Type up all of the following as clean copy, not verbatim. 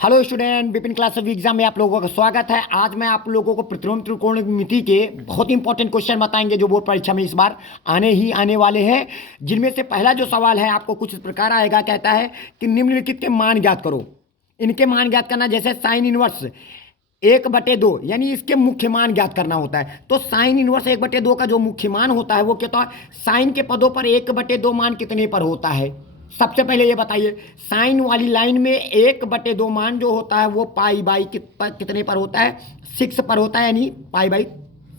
Hello student, Vipin class of exam में आप लोगों का स्वागत है। आज मैं आप लोगों को प्रतिलोम त्रिकोणमिति के बहुत इंपॉर्टेंट क्वेश्चन बताएंगे जो बोर्ड परीक्षा में इस बार आने वाले हैं। जिनमें से पहला जो सवाल है आपको कुछ इस प्रकार आएगा, कहता है कि निम्नलिखित के मान ज्ञात करो। इनके मान ज्ञात करना, जैसे साइन इनवर्स 1/2 यानी इसके मुख्य मान ज्ञात करना होता है। तो साइन इनवर्स 1/2 का जो मुख्य मान होता है वो कहता है साइन के पदों पर 1/2 मान कितने पर होता है। सबसे पहले ये बताइए, साइन वाली लाइन में 1/2 मान जो होता है वो पाई बाई कितने पर होता है, 6 पर होता है, यानी पाई बाई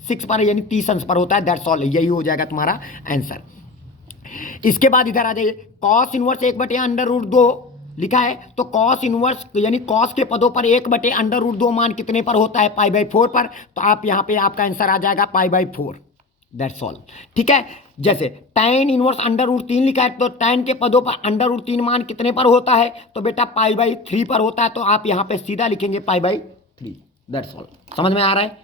6 पर, यानी 30 अंश पर होता है। दैट्स ऑल, यही हो जाएगा तुम्हारा आंसर। इसके बाद इधर आ जाइए, कॉस इनवर्स 1/√2 लिखा है। तो कॉस इनवर्स यानी कॉस के पदों पर 1/√2 मान कितने पर होता है, पाई/4 पर। तो आप यहाँ पे आपका आंसर आ जाएगा पाई/4। दैट्स ऑल, ठीक है। जैसे tan इनवर्स √3 लिखा है, तो tan के पदों पर √3 मान कितने पर होता है, तो बेटा पाई/3 पर होता है। तो आप यहाँ पे सीधा लिखेंगे पाई/3। दैट्स ऑल, समझ में आ रहा है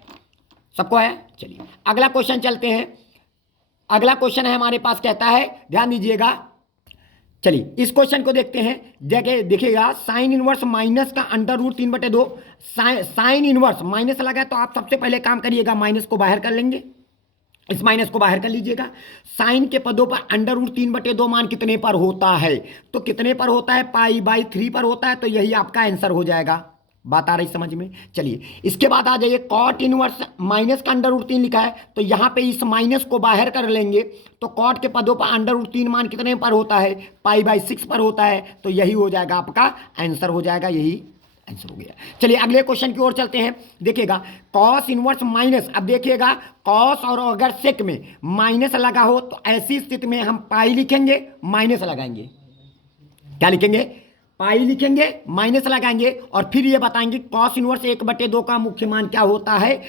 सबको है। चलिए अगला क्वेश्चन चलते हैं। अगला क्वेश्चन है हमारे पास, कहता है, ध्यान दीजिएगा। चलिए इस क्वेश्चन को देखते हैं। देखिएगा, साइन इनवर्स माइनस का √3/2। साइन इनवर्स माइनस लगा है, तो आप सबसे पहले काम करिएगा, माइनस को बाहर कर लेंगे। इस माइनस को बाहर कर लीजिएगा। साइन के पदों पर √3/2 मान कितने पर होता है, तो कितने पर होता है, पाई/3 पर होता है। तो यही आपका आंसर हो जाएगा। बात आ रही समझ में। चलिए इसके बाद आ जाइए, कॉट इनवर्स माइनस का √3 लिखा है, तो यहाँ पे इस माइनस को बाहर कर लेंगे। तो कॉट के पदों पर √3 मान कितने पर होता है, पाई/6 पर होता है। तो यही हो जाएगा आपका आंसर, हो जाएगा, यही आंसर हो गया। चलिए अगले क्वेश्चन की ओर चलते हैं। देखिएगा, कॉस इनवर्स माइनस, अब देखिएगा कॉस और अगर सेक में माइनस लगा हो तो ऐसी स्थिति में हम पाई लिखेंगे, माइनस लगाएंगे। क्या लिखेंगे, पाई लिखेंगे, माइनस लगाएंगे, और फिर ये बताएंगे कॉस इनवर्स 1/2 का मुख्य मान क्या होता है।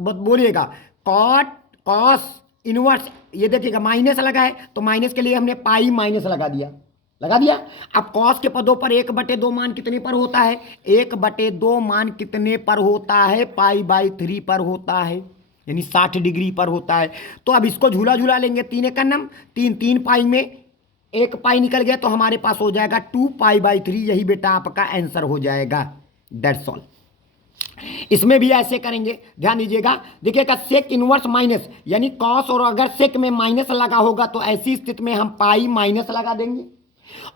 बोलिएगा कॉट कॉस इनवर्स, ये देखिएगा माइनस लगा है, तो माइनस के लिए हमने पाई माइनस लगा दिया। अब कॉस के पदों पर 1/2 मान कितने पर होता है, 1/2 मान कितने पर होता है, पाई/3 पर होता है, यानी 60 डिग्री पर होता है। तो अब इसको झूला झूला लेंगे, 3 एक नम 3 पाई में 1 पाई निकल गया, तो हमारे पास हो जाएगा 2 पाई/3। यही बेटा आपका आंसर हो जाएगा। That's all. इसमें भी ऐसे करेंगे, ध्यान दीजिएगा। देखिएगा, सेक इनवर्स माइनस, यानी कॉस और अगर सेक में माइनस लगा होगा तो ऐसी स्थिति में हम पाई माइनस लगा देंगे।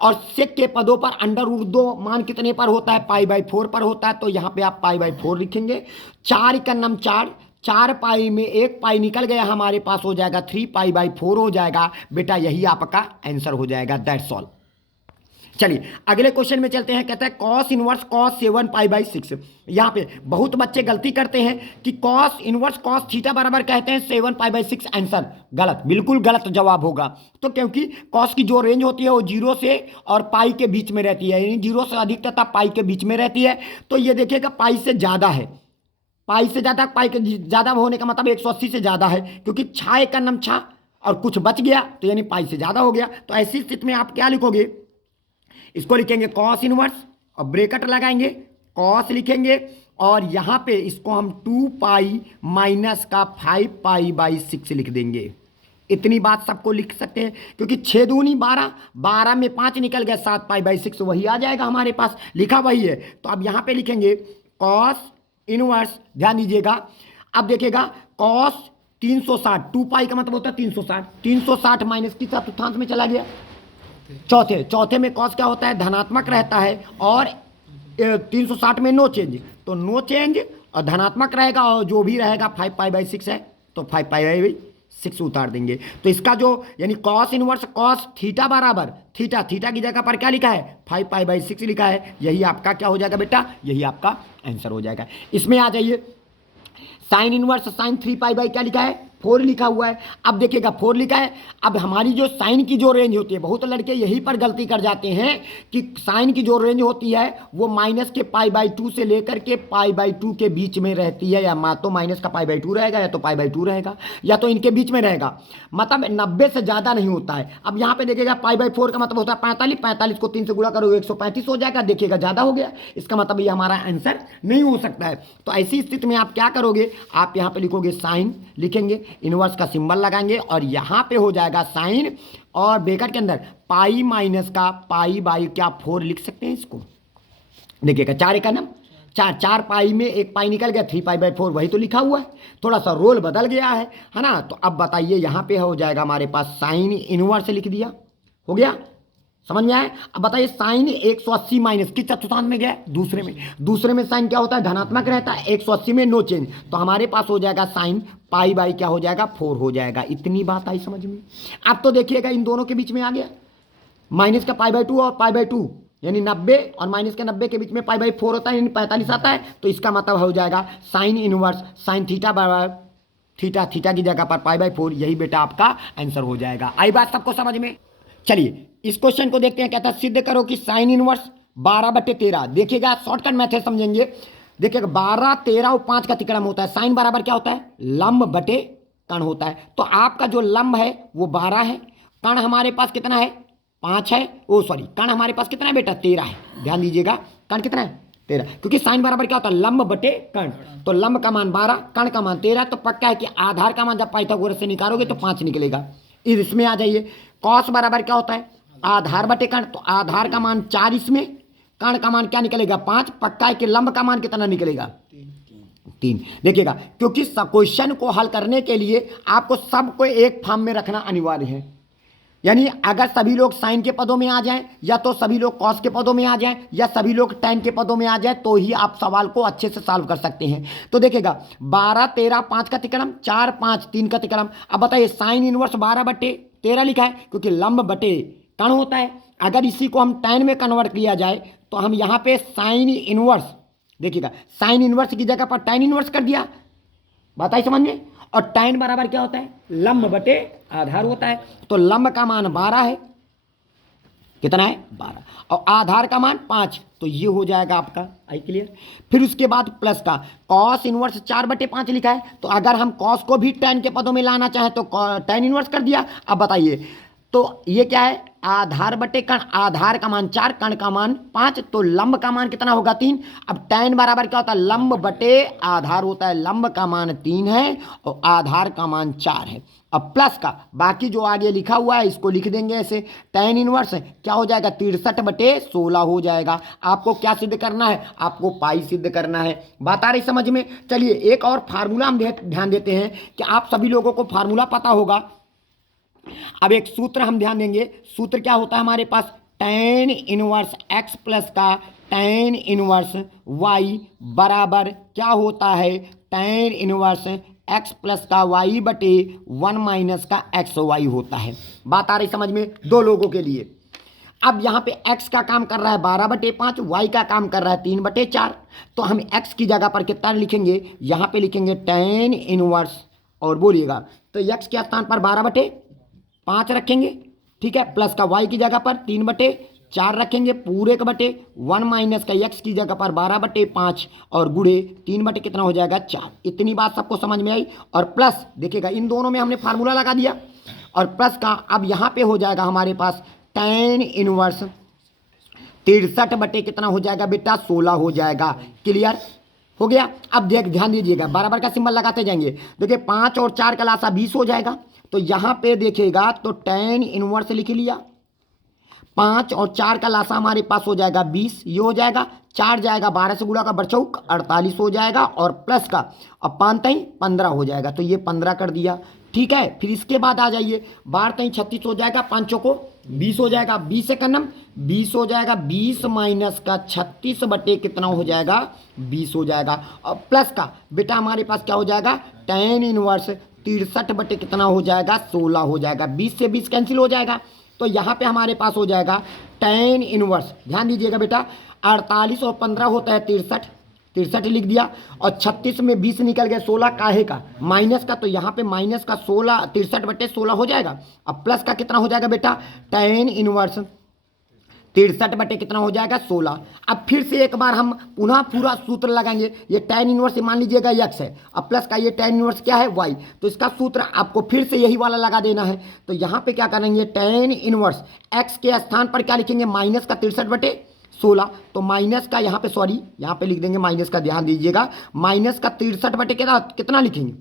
और सेक के पदों पर √2 मान कितने पर होता है, पाई/4 पर होता है। तो यहाँ पे आप पाई/4 लिखेंगे। 4 का नम 4 पाई में 1 पाई निकल गया, हमारे पास हो जाएगा 3 पाई/4 हो जाएगा। बेटा यही आपका आंसर हो जाएगा। That's all. चलिए अगले क्वेश्चन में चलते हैं। कहता है कॉस इनवर्स कॉस 7 पाई/6। यहाँ पे बहुत बच्चे गलती करते हैं कि कॉस इनवर्स कॉस थीटा बराबर कहते हैं 7 पाई/6। आंसर गलत, बिल्कुल गलत जवाब होगा। तो क्योंकि कॉस की जो रेंज होती है वो 0 से और पाई के बीच में रहती है, यानी 0 से अधिक तथा पाई के बीच में रहती है। तो ये देखिएगा पाई से ज़्यादा है, पाई से ज़्यादा, पाई के ज़्यादा होने का मतलब 180 से ज़्यादा है, क्योंकि 6 का नम 6 और कुछ बच गया, तो यानी पाई से ज़्यादा हो गया। तो ऐसी स्थिति में आप क्या लिखोगे, इसको लिखेंगे कॉस इनवर्स और ब्रैकेट लगाएंगे, कॉस लिखेंगे, और यहाँ पे इसको हम 2 पाई माइनस का 5 पाई/6 लिख देंगे। इतनी बात सबको लिख सकते हैं, क्योंकि 6 दूनी 12, 12 में 5 निकल गया, 7 पाई/6 वही आ जाएगा हमारे पास, लिखा वही है। तो अब यहाँ पे लिखेंगे कॉस इनवर्स, ध्यान दीजिएगा। अब देखिएगा कॉस 360, 2 पाई का मतलब होता है 360, 360 माइनस की चतुर्थांश में चला गया। चौथे में कॉस क्या होता है, धनात्मक रहता है, और 360 में नो चेंज, तो नो चेंज और धनात्मक रहेगा, और जो भी रहेगा 5 पाई/6 है, तो 5 पाई/6 उतार देंगे। तो इसका जो यानी कॉस इनवर्स कॉस थीटा बराबर थीटा की जगह पर क्या लिखा है, 5 पाई/6 लिखा है। यही आपका क्या हो जाएगा बेटा, यही आपका आंसर हो जाएगा। इसमें आ जाइए, साइन इनवर्स साइन 3 पाई क्या लिखा है, 4 लिखा हुआ है। अब देखिएगा 4 लिखा है। अब हमारी जो साइन की जो रेंज होती है, बहुत लड़के यहीं पर गलती कर जाते हैं कि साइन की जो रेंज होती है वो माइनस के पाई/2 से लेकर के पाई/2 के बीच में रहती है, या तो माइनस का पाई/2 रहेगा, या तो पाई/2 रहेगा, या तो इनके बीच में रहेगा। मतलब 90 से ज़्यादा नहीं होता है। अब यहाँ पे देखिएगा पाई/4 का मतलब होता है 45, 45 को 3 से गुणा करोगे 135 हो जाएगा। देखिएगा ज़्यादा हो गया, इसका मतलब ये हमारा आंसर नहीं हो सकता है। तो ऐसी स्थिति में आप क्या करोगे, आप यहाँ पे लिखोगे साइन लिखेंगे, इनवर्स का सिंबल लगाएंगे, और यहाँ पे हो जाएगा साइन, और ब्रैकेट के अंदर पाई माइनस का पाई/4 लिख सकते हैं इसको। देखिएगा 4 का नम 4, 4 पाई में 1 पाई निकल गया, 3 पाई/4 वही तो लिखा हुआ है, थोड़ा सा रोल बदल गया है ना। तो अब बताइए यहाँ पे हो जाएगा हमारे पास साइन इनवर्स लिख दिया, हो गया, समझ में आया। अब बताइए साइन 180 माइनस किस चतुर्थांश में गया, दूसरे में साइन क्या होता है, धनात्मक रहता है, 180 में नो चेंज, तो हमारे पास हो जाएगा साइन पाई/, क्या हो जाएगा, 4 हो जाएगा। इतनी बात आई समझ में। अब तो देखिएगा इन दोनों के बीच में आ गया, माइनस का पाई/2 और पाई/2 यानी 90 और माइनस के 90 के बीच में पाई/4 होता है, यानी 45 आता है। तो इसका मतलब हो जाएगा साइन इनवर्स साइन थीटा बराबर थीटा की जगह पर पाई/4, यही बेटा आपका आंसर हो जाएगा। आई बात सबको समझ में। चलिए इस क्वेश्चन को देखते हैं, कहता है सिद्ध करो कि साइन इनवर्स 12/13, देखिएगा शॉर्टकट मेथड समझेंगे। देखिएगा 12, 13 और 5 का तिकड़म होता है, साइन बराबर क्या होता है, लंब बटे कण होता है। तो आपका जो लंब है वो 12 है, कण हमारे पास कितना है, 5 है, कण हमारे पास कितना है बेटा, 13 है। ध्यान दीजिएगा कण कितना है, 13, क्योंकि साइन बराबर क्या होता है, लंब बटे कण। तो लंब का मान 12, कण का मान 13, तो पक्का है कि आधार का मान जब पाइथागोरस से निकालोगे तो 5 निकलेगा। इसमें आ जाइए, कॉस बराबर क्या होता है, आधार बटे कण, तो आधार का मान 4, इसमें कण का मान क्या निकलेगा, 5, पक्का है कि लंब का मान कितना निकलेगा, 3। देखिएगा क्योंकि क्वेश्चन को हल करने के लिए आपको सबको एक फॉर्म में रखना अनिवार्य है, यानी अगर सभी लोग साइन के पदों में आ जाएं, या तो सभी लोग कॉस के पदों में आ जाएं, या सभी लोग tan के पदों में आ जाएं, तो ही आप सवाल को अच्छे से सॉल्व कर सकते हैं। तो देखिएगा 12, 13, 5 का तिकड़म, 4, 5, 3 का तिकड़म। अब बताइए साइन इनवर्स 12/13 लिखा है, क्योंकि लंब बटे कण होता है। अगर इसी को हम tan में कन्वर्ट किया जाए तो हम यहाँ पे साइन इनवर्स, देखिएगा साइन इनवर्स की जगह पर tan इनवर्स कर दिया, बात आई समझ में। और tan बराबर क्या होता है, लंब बटे आधार होता है। तो लंब का मान 12 है, कितना है, 12, और आधार का मान 5, तो ये हो जाएगा आपका। I clear. फिर उसके बाद प्लस का कॉस इनवर्स 4/5 लिखा है, तो अगर हम कॉस को भी tan के पदों में लाना चाहें तो tan इनवर्स कर दिया। अब बताइए तो ये क्या है, आधार बटे कण, आधार का मान 4, कण का मान 5, तो लंब का मान कितना होगा, 3। अब tan बराबर क्या होता है, लंब बटे आधार होता है, लंब का मान 3 है और आधार का मान 4 है। अब प्लस का बाकी जो आगे लिखा हुआ है इसको लिख देंगे ऐसे, tan इनवर्स क्या हो जाएगा, 63/16 हो जाएगा। आपको क्या सिद्ध करना है, आपको पाई सिद्ध करना है। बात आ रही समझ में। चलिए एक और फार्मूला हम ध्यान देते हैं कि आप सभी लोगों को फार्मूला पता होगा। अब एक सूत्र हम ध्यान देंगे, सूत्र क्या होता है हमारे पास, tan इनवर्स x प्लस का tan इनवर्स y बराबर क्या होता है, tan इनवर्स x प्लस का y बटे 1 माइनस का एक्स वाई होता है। बात आ रही समझ में दो लोगों के लिए। अब यहाँ पे x का काम कर रहा है 12/5, y का काम कर रहा है 3/4, तो हम x की जगह पर कितना लिखेंगे, यहाँ पे लिखेंगे tan इनवर्स, और बोलिएगा तो x के स्थान पर 12/5 रखेंगे, ठीक है, प्लस का y की जगह पर 3/4 रखेंगे, पूरे के बटे 1 माइनस का x की जगह पर 12/5 और गुड़े 3 बटे कितना हो जाएगा, 4। इतनी बात सबको समझ में आई। और प्लस देखिएगा इन दोनों में हमने फार्मूला लगा दिया, और प्लस का अब यहाँ पे हो जाएगा हमारे पास tan इनवर्स 63 बटे कितना हो जाएगा बेटा, 16 हो जाएगा। क्लियर हो गया। अब ध्यान दीजिएगा, बराबर का सिंबल लगाते जाएंगे। देखिए 5 और 4 का लासा 20 हो जाएगा, तो यहाँ पे देखिएगा तो tan इनवर्स लिख लिया, 5 और 4 का लासा हमारे पास हो जाएगा 20, ये हो जाएगा, 4 जाएगा 12 से गुणा का बरचौक 48 हो जाएगा, और प्लस का अब 5 15 हो जाएगा, तो ये 15 कर दिया, ठीक है। फिर इसके बाद आ जाइए 12 36 हो जाएगा, 5 को 20 हो जाएगा, 20 से कन्नम 20 हो जाएगा, 20 माइनस का 36 बटे कितना हो जाएगा, 20 हो जाएगा। और प्लस का बेटा हमारे पास क्या हो जाएगा, tan इनवर्स 63 बटे कितना हो जाएगा, 16 हो जाएगा, 20 से 20 कैंसिल हो जाएगा, तो यहाँ पे हमारे पास हो जाएगा tan इनवर्स, ध्यान दीजिएगा बेटा, 48 और 15 होता है 63 लिख दिया, और 36 में 20 निकल गया, 16 काहे का, माइनस का, तो यहाँ पे माइनस का 16 63/16 हो जाएगा। अब प्लस का कितना हो जाएगा बेटा, tan इनवर्स 63 बटे कितना हो जाएगा, 16। अब फिर से एक बार हम पुनः पूरा सूत्र लगाएंगे। ये tan इनवर्स मान लीजिएगा x है, अब प्लस का ये tan इनवर्स क्या है, y, तो इसका सूत्र आपको फिर से यही वाला लगा देना है। तो यहाँ पे क्या करेंगे, tan इनवर्स x के स्थान पर क्या लिखेंगे, माइनस का 63/16, तो माइनस का यहाँ पे यहाँ पे लिख देंगे माइनस का, ध्यान दीजिएगा, माइनस का 63 बटे कितना लिखेंगे,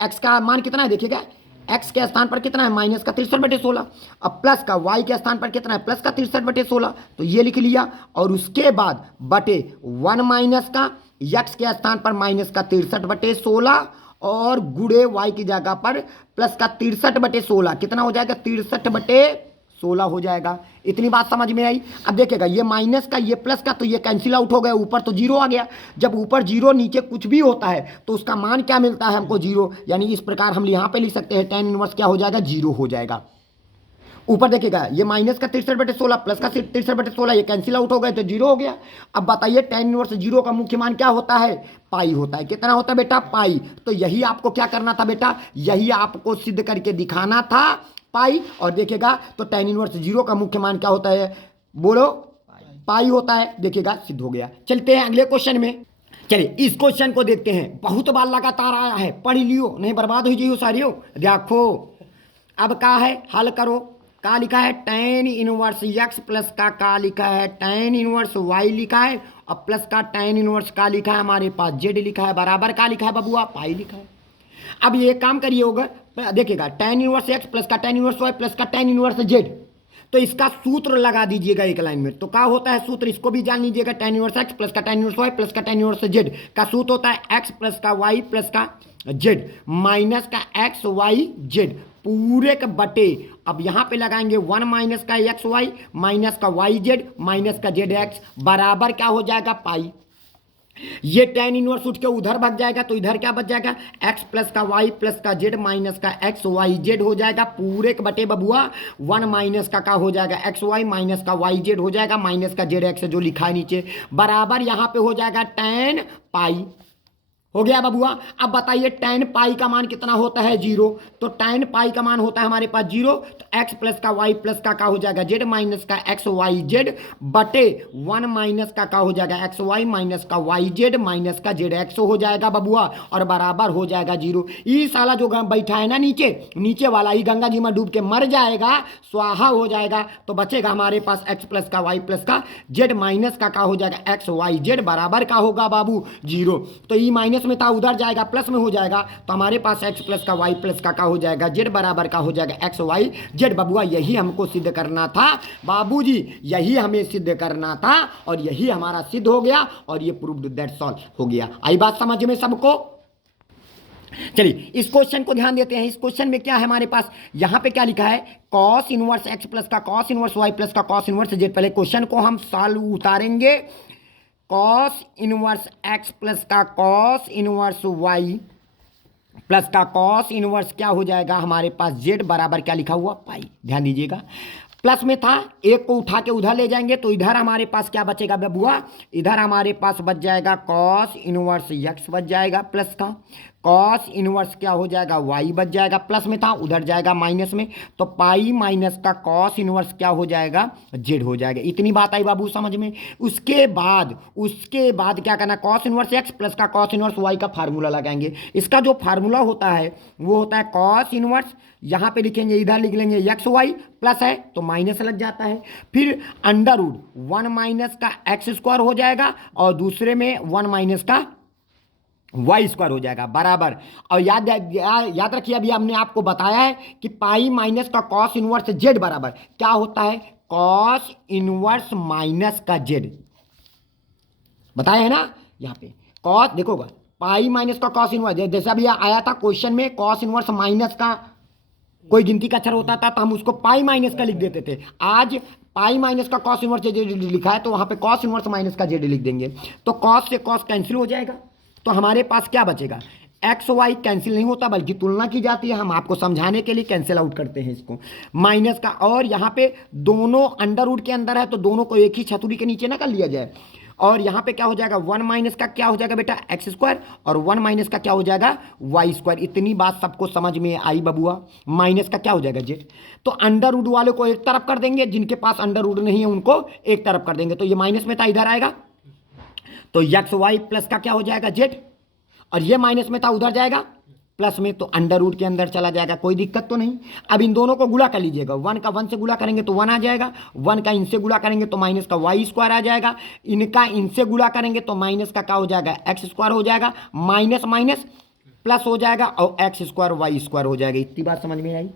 x का मान कितना है देखिएगा एक्स के स्थान पर कितना है माइनस का 63/16, अब प्लस का वाई के स्थान पर कितना है प्लस का 63/16, तो ये लिख लिया। और उसके बाद बटे 1 माइनस का एक्स के स्थान पर माइनस का 63/16 और गुड़े वाई की जगह पर प्लस का 63/16, कितना हो जाएगा 63/16 हो जाएगा। इतनी बात समझ में आई। अब देखिएगा ये माइनस का ये प्लस का तो ये कैंसिल आउट हो गया, ऊपर तो जीरो आ गया। जब ऊपर जीरो नीचे कुछ भी होता है तो उसका मान क्या मिलता है हमको जीरो, यानी इस प्रकार हम यहाँ पे लिख सकते हैं tan इनवर्स क्या हो जाएगा जीरो हो जाएगा। ऊपर देखिएगा ये माइनस का 63/16 प्लस का 63/16 ये कैंसिल आउट हो गए तो जीरो हो गया। अब बताइए tan इनवर्स जीरो का मुख्य मान क्या होता है पाई होता है। कितना होता है बेटा पाई। तो यही आपको क्या करना था बेटा, यही आपको सिद्ध करके दिखाना था पाई। और देखिएगा तो tan इनवर्स जीरो का मुख्य मान क्या होता है बोलो पाई होता है। देखिएगा सिद्ध हो गया। चलते हैं अगले क्वेश्चन में। चलिए इस क्वेश्चन को देखते हैं, बहुत बार लगातार आया है, पढ़ लियो नहीं बर्बाद हो जाइयो सारियो। देखो अब क्या है हल करो, क्या लिखा है tan इनवर्स x प्लस का लिखा है tan इनवर्स y लिखा है और प्लस का tan इनवर्स का लिखा है हमारे पास z लिखा है बराबर का लिखा है बबुआ पाई लिखा है। अब ये काम करिए होगा देखिएगा tan इनवर्स x प्लस का tan इनवर्स y प्लस का tan इनवर्स z, तो इसका सूत्र लगा दीजिएगा एक लाइन में। तो क्या होता है सूत्र इसको भी जान लीजिएगा, tan इनवर्स x प्लस का tan इनवर्स y प्लस का tan इनवर्स z का सूत्र होता है x प्लस का y प्लस का z माइनस का x y z पूरे के बटे। अब यहाँ पे लगाएंगे 1 माइनस का एक्स वाई माइनस का वाई जेड माइनस का जेड एक्स बराबर क्या हो जाएगा पाई। ये tan इनवर्स उठ के उधर भाग जाएगा तो इधर क्या बच जाएगा x प्लस का y प्लस का z माइनस का एक्स वाई जेड हो जाएगा पूरे के बटे बबुआ 1 माइनस का हो जाएगा एक्स वाई माइनस का वाई जेड हो जाएगा माइनस का जेड एक्स जो लिखा है नीचे बराबर यहाँ पे हो जाएगा tan पाई हो गया बबुआ। अब बताइए tan पाई का मान कितना होता है जीरो, तो tan पाई का मान होता है हमारे पास जीरो। तो x प्लस का y प्लस का हो जाएगा z माइनस का एक्स वाई जेड बटे 1 माइनस का हो जाएगा एक्स वाई माइनस का वाई जेड माइनस का जेड एक्स हो जाएगा बबुआ और बराबर हो जाएगा जीरो। ये साला जो बैठा है ना नीचे नीचे वाला ही गंगा जी में डूब के मर जाएगा स्वाहा हो जाएगा। तो बचेगा हमारे पास x प्लस का y प्लस का z माइनस का हो जाएगा एक्स वाई जेड बराबर का होगा बाबू जीरो। तो ये माइनस में था उधर जाएगा प्लस में हो जाएगा तो हमारे पास x प्लस का y प्लस का हो जाएगा z बराबर का हो जाएगा एक्स वाई जेड बबुआ। यही हमको सिद्ध करना था बाबूजी, यही हमें सिद्ध करना था और यही हमारा सिद्ध हो गया और ये प्रूव्ड दैट्स ऑल हो गया। आई बात समझ में सबको। चलिए इस क्वेश्चन को ध्यान देते हैं। इस क्वेश्चन में क्या है हमारे पास यहाँ पे क्या लिखा है cos इनवर्स x प्लस का cos इनवर्स y प्लस का cos इनवर्स z। पहले क्वेश्चन को हम सॉल्व उतारेंगे। cos इनवर्स x प्लस का cos इनवर्स y प्लस का cos इनवर्स क्या हो जाएगा हमारे पास z बराबर क्या लिखा हुआ पाई। ध्यान दीजिएगा प्लस में था एक को उठा के उधर ले जाएंगे तो इधर हमारे पास क्या बचेगा बबुआ, इधर हमारे पास बच जाएगा cos इनवर्स x बच जाएगा प्लस का cos इनवर्स क्या हो जाएगा y बच जाएगा प्लस में था उधर जाएगा माइनस में तो पाई माइनस का cos इनवर्स क्या हो जाएगा z हो जाएगा। इतनी बात आई बाबू समझ में। उसके बाद क्या करना cos इनवर्स x प्लस का cos इनवर्स y का फार्मूला लगाएंगे। इसका जो फार्मूला होता है वो होता है cos इनवर्स, यहाँ पे लिखेंगे इधर लिख लेंगे एक्स वाई प्लस है तो माइनस लग जाता है, फिर अंडर रूट 1 माइनस का एक्स स्क्वायर हो जाएगा और दूसरे में 1 माइनस का वाई स्क्वायर हो जाएगा बराबर। और याद रखिए अभी हमने आपको बताया है कि पाई माइनस का कॉस इनवर्स जेड बराबर क्या होता है कॉस इनवर्स माइनस का जेड बताया है ना। यहाँ पे कॉस देखोगा पाई माइनस का कॉस इनवर्स जैसा अभी आया था क्वेश्चन में कॉस इनवर्स माइनस का कोई गिनती का अक्षर होता था तो हम उसको पाई माइनस का लिख देते थे। आज पाई माइनस का कॉस इनवर्स जेड लिखा है तो वहाँ पे कॉस इनवर्स माइनस का जेड लिख देंगे तो कॉस से कॉस कैंसिल हो जाएगा तो हमारे पास क्या बचेगा एक्स वाई कैंसिल नहीं होता बल्कि तुलना की जाती है। हम आपको समझाने के लिए कैंसिल आउट करते हैं इसको माइनस का और यहाँ पे दोनों अंडर रूट के अंदर है तो दोनों को एक ही छतुरी के नीचे ना कर लिया जाए और यहाँ पे क्या हो जाएगा 1 माइनस का क्या हो जाएगा बेटा एक्स स्क्वायर और 1 माइनस का क्या हो जाएगा वाई स्क्वायर। इतनी बात सबको समझ में आई बबुआ। माइनस का क्या हो जाएगा जेड तो अंडर रूट वाले को एक तरफ कर देंगे, जिनके पास अंडर रूट नहीं है उनको एक तरफ कर देंगे। तो ये माइनस में था इधर आएगा तो एक्स वाई प्लस का क्या हो जाएगा जेड और ये माइनस में था उधर जाएगा प्लस में तो अंडर रूट के अंदर चला जाएगा, कोई दिक्कत तो नहीं। अब इन दोनों को गुणा कर लीजिएगा 1 का 1 से गुणा करेंगे तो 1 आ जाएगा, 1 का इनसे गुणा करेंगे तो माइनस का वाई स्क्वायर आ जाएगा, इनका इनसे गुणा करेंगे तो माइनस का क्या हो जाएगा एक्स स्क्वायर हो जाएगा, माइनस माइनस प्लस हो जाएगा और एक्स स्क्वायर वाई स्क्वायर हो जाएगा। इतनी बात समझ में आई।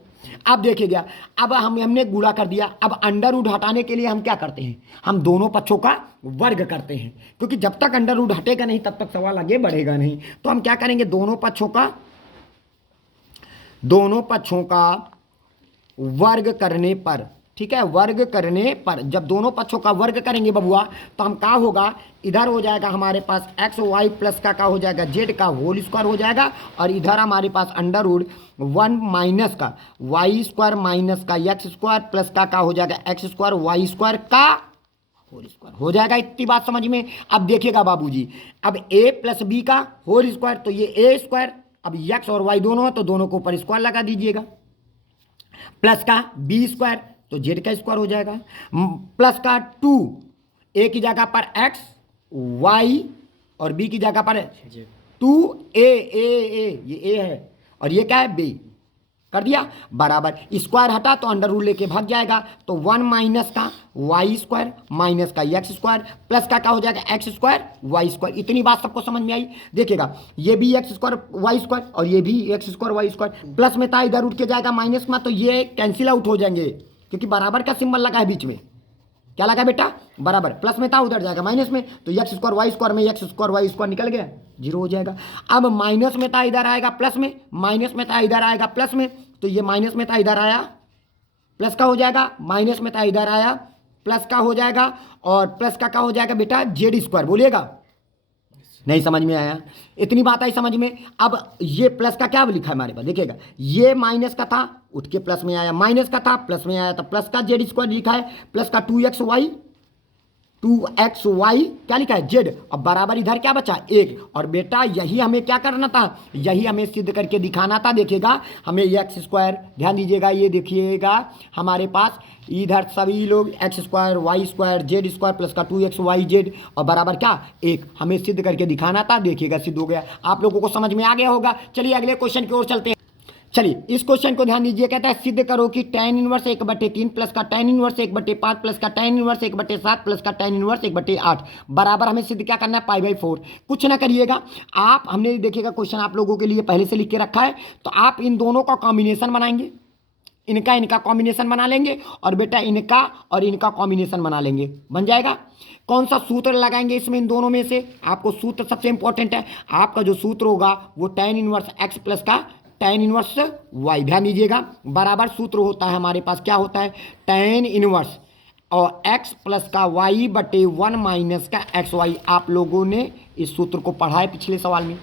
अब देखिएगा, अब हमने गुणा कर दिया। अब अंडर रूट हटाने के लिए हम क्या करते हैं, हम दोनों पक्षों का वर्ग करते हैं, क्योंकि जब तक अंडर रूट हटेगा नहीं तब तक सवाल आगे बढ़ेगा नहीं। तो हम क्या करेंगे, दोनों पक्षों का वर्ग करने पर, ठीक है, वर्ग करने पर जब दोनों पक्षों का वर्ग करेंगे बबुआ, तो हम क्या होगा, इधर हो जाएगा हमारे पास एक्स वाई प्लस का हो जाएगा जेड का होल स्क्वायर हो जाएगा, और इधर हमारे पास अंडर रूट 1 माइनस का वाई स्क्वायर माइनस का एक्स स्क्वायर प्लस का हो जाएगा एक्स स्क्वायर वाई स्क्वायर का होल स्क्वायर हो जाएगा। इतनी बात समझ में। अब देखिएगा बाबूजी, अब a प्लस बी का होल स्क्वायर, तो ये ए स्क्वायर, अब एक्स और वाई दोनों है तो दोनों को ऊपर स्क्वायर लगा दीजिएगा, प्लस का बी स्क्वायर तो जेड का स्क्वायर हो जाएगा, प्लस का 2 ए की जगह पर एक्स वाई और बी की जगह पर 2 ए ये ए है और ये क्या है बी, कर दिया बराबर, स्क्वायर हटा तो अंडर रूट लेके भाग जाएगा, तो 1 माइनस का वाई स्क्वायर माइनस का एक्स स्क्वायर प्लस का क्या हो जाएगा एक्स स्क्वायर वाई स्क्वायर। इतनी बात सबको समझ में आई। देखिएगा ये भी एक्स स्क्वायर वाई स्क्वायर और ये भी x square y square, plus में था इधर उठ के जाएगा माइनस में, तो ये कैंसिल आउट हो जाएंगे क्योंकि बराबर का सिंबल लगा है बीच में। क्या लगा बेटा, बराबर, प्लस में था उधर जाएगा माइनस में, तो एक्स स्क्वायर वाई स्क्वायर में एक्स स्क्वायर वाई स्क्वायर निकल गया, 0 हो जाएगा। अब माइनस में था इधर आएगा प्लस में, माइनस में था इधर आएगा प्लस में, तो ये माइनस में था इधर आया प्लस का हो जाएगा, माइनस में था इधर आया प्लस का हो जाएगा, और प्लस का क्या हो जाएगा बेटा जेड स्क्वायर। बोलिएगा, नहीं समझ में आया, इतनी बात आई समझ में। अब ये प्लस का क्या लिखा है हमारे पास, देखिएगा ये माइनस का था उठ के प्लस में आया, माइनस का था प्लस में आया, तो प्लस का जेड स्क्वायर लिखा है, प्लस का 2xy क्या लिखा है जेड, अब बराबर इधर क्या बचा 1। और बेटा यही हमें क्या करना था, यही हमें सिद्ध करके दिखाना था। देखिएगा हमें एक्स स्क्वायर, ध्यान दीजिएगा, ये देखिएगा हमारे पास इधर सभी लोग x square y square z square plus का 2xy जेड और बराबर क्या 1, हमें सिद्ध करके दिखाना था। देखिएगा सिद्ध हो गया, आप लोगों को समझ में आ गया होगा। चलिए अगले क्वेश्चन की ओर चलते हैं। चलिए इस क्वेश्चन को ध्यान दीजिए, कहता है सिद्ध करो कि tan इनवर्स 1/3 प्लस का tan इनवर्स 1/5 प्लस का tan इनवर्स 1/7 प्लस का tan इनवर्स 1/8 बराबर, हमें सिद्ध क्या करना है π/4। कुछ ना करिएगा आप, हमने देखिएगा क्वेश्चन आप लोगों के लिए पहले से लिख के रखा है, तो आप इन दोनों का कॉम्बिनेशन बनाएंगे, इनका कॉम्बिनेशन बना लेंगे और बेटा इनका और इनका कॉम्बिनेशन बना लेंगे, बन जाएगा। कौन सा सूत्र लगाएंगे इसमें, इन दोनों में से आपको सूत्र सबसे इंपॉर्टेंट है। आपका जो सूत्र होगा वो tan इनवर्स x प्लस का tan इनवर्स y, ध्यान दीजिएगा बराबर सूत्र होता है हमारे पास, क्या होता है tan इनवर्स और x प्लस का y/1 माइनस का xy। आप लोगों ने इस सूत्र को पढ़ा है पिछले सवाल में।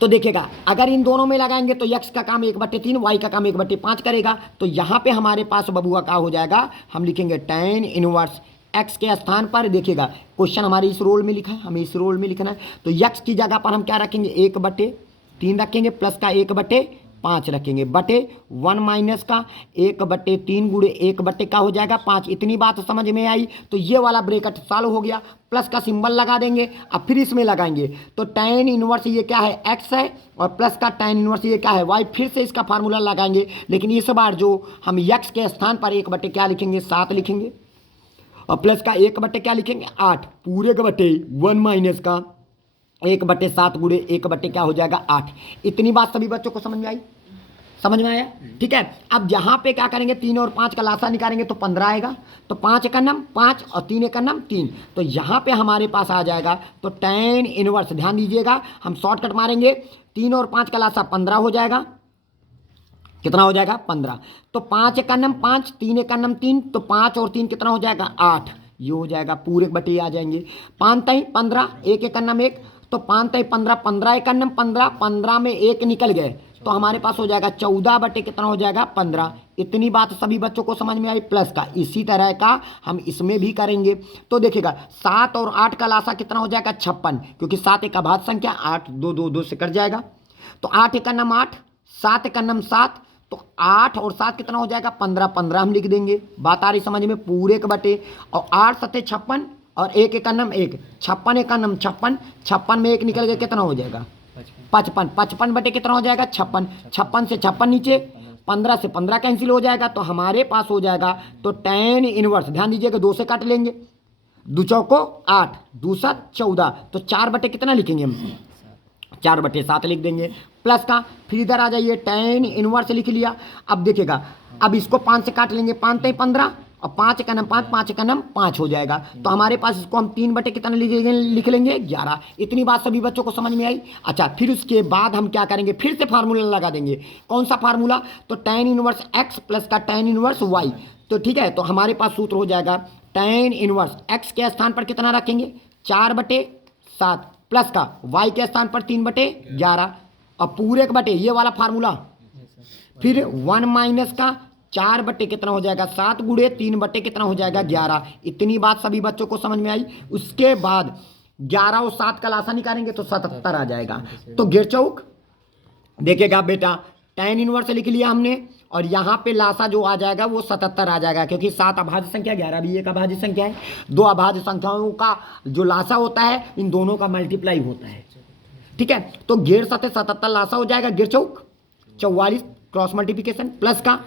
तो देखिएगा अगर इन दोनों में लगाएंगे तो x का काम 1/3 y का काम 1/5 करेगा, तो यहाँ पे हमारे पास बबुआ का हो जाएगा, हम लिखेंगे tan इनवर्स x के स्थान पर। देखिएगा क्वेश्चन हमारे इस रोल में लिखा है, हमें इस रोल में लिखना है, तो x की जगह पर हम क्या रखेंगे 1/3 रखेंगे प्लस का 1/5 रखेंगे बटे 1 माइनस का 1/3 गुणे 1 का हो जाएगा 5। इतनी बात समझ में आई। तो ये वाला ब्रैकेट चालू हो गया, प्लस का सिंबल लगा देंगे। अब फिर इसमें लगाएंगे तो tan इनवर्स ये क्या है x है और प्लस का tan इनवर्स ये क्या है y। फिर से इसका फार्मूला लगाएंगे, लेकिन इस बार जो हम x के स्थान पर 1 क्या लिखेंगे 7 लिखेंगे और प्लस का 1 क्या लिखेंगे 8 पूरे का बटे 1 माइनस का 1/7 गुणे 1 क्या हो जाएगा 8। इतनी बात सभी बच्चों को समझ में आई, समझ में आया, ठीक है। अब यहाँ पे क्या करेंगे 3 और 5 का लासा निकालेंगे तो 15 आएगा, तो 5 का नाम 5 और 3 का नाम 3, तो यहाँ पे हमारे पास आ जाएगा तो tan इनवर्स, ध्यान दीजिएगा हम शॉर्टकट मारेंगे, 3 और 5 का लासा 15 हो जाएगा, कितना हो जाएगा 15, तो 5 का नाम 5 3 का नाम 3, तो 5 और 3 कितना हो जाएगा 8, ये हो जाएगा पूरे बटे आ जाएंगे 5 3 15 1 का नाम 1, तो 5 3 15 15 का नाम 15 15 में 1 निकल गए, तो हमारे पास हो जाएगा 14 बटे कितना हो जाएगा 15। इतनी बात सभी बच्चों को समझ में आई। प्लस का इसी तरह का हम इसमें भी करेंगे, तो देखिएगा 7 और 8 का लासा कितना हो जाएगा 56, क्योंकि 7 एक अभाज्य संख्या 8 2 2 2 से कट जाएगा, तो 8 का नाम 8 7 का नाम 7, तो 8 और 7 कितना हो जाएगा 15 15 हम लिख देंगे। बात आ रही समझ में, पूरे के बटे, और 8 7 56 और 1 का नाम 1 56 का नाम 56 56 में 1 निकल गया कितना हो जाएगा 55 55 बटे कितना हो जाएगा 56 56 से 56 नीचे 15 से 15 कैंसिल हो जाएगा, तो हमारे पास हो जाएगा तो tan इनवर्स, ध्यान दीजिएगा 2 से काट लेंगे, 2 चौको 8 2 7 14, तो 4 बटे कितना लिखेंगे हम 4/7 लिख देंगे प्लस का। फिर इधर आ जाइए, tan इनवर्स लिख लिया। अब देखिएगा, अब इसको 5 से काट लेंगे, 5 3 15 और 5 का नाम 5, 5 का नाम 5 हो जाएगा। तो हमारे पास इसको हम 3 कितना लिख लेंगे 11। इतनी बात सभी बच्चों को समझ में आई। अच्छा, फिर उसके बाद हम क्या करेंगे, फिर से फार्मूला लगा देंगे। कौन सा फार्मूला, तो tan इनवर्स x प्लस का tan इनवर्स y। तो ठीक है, तो हमारे पास सूत्र हो जाएगा tan इनवर्स x के स्थान पर कितना रखेंगे 4/7 प्लस का y के स्थान पर 3/11 और पूरे बटे ये वाला फार्मूला। फिर 1 माइनस का 4 कितना हो जाएगा 7 गुणे 3 कितना हो जाएगा 11। इतनी बात सभी बच्चों को समझ में आई। उसके बाद 11 और 7 का लासा निकालेंगे तो 77 आ जाएगा। तो गिर चौक देखेगा बेटा, tan इनवर्स लिख लिया हमने और यहाँ पे लासा जो आ जाएगा वो 77 आ जाएगा, क्योंकि 7 अभाज्य संख्या, 11 भी एक अभाज्य संख्या है। 2 अभाज्य संख्याओं का जो लासा होता है इन दोनों का मल्टीप्लाई होता है। ठीक है, तो 77 लासा हो जाएगा गिर चौक 44 क्रॉस मल्टीप्लिकेशन प्लस का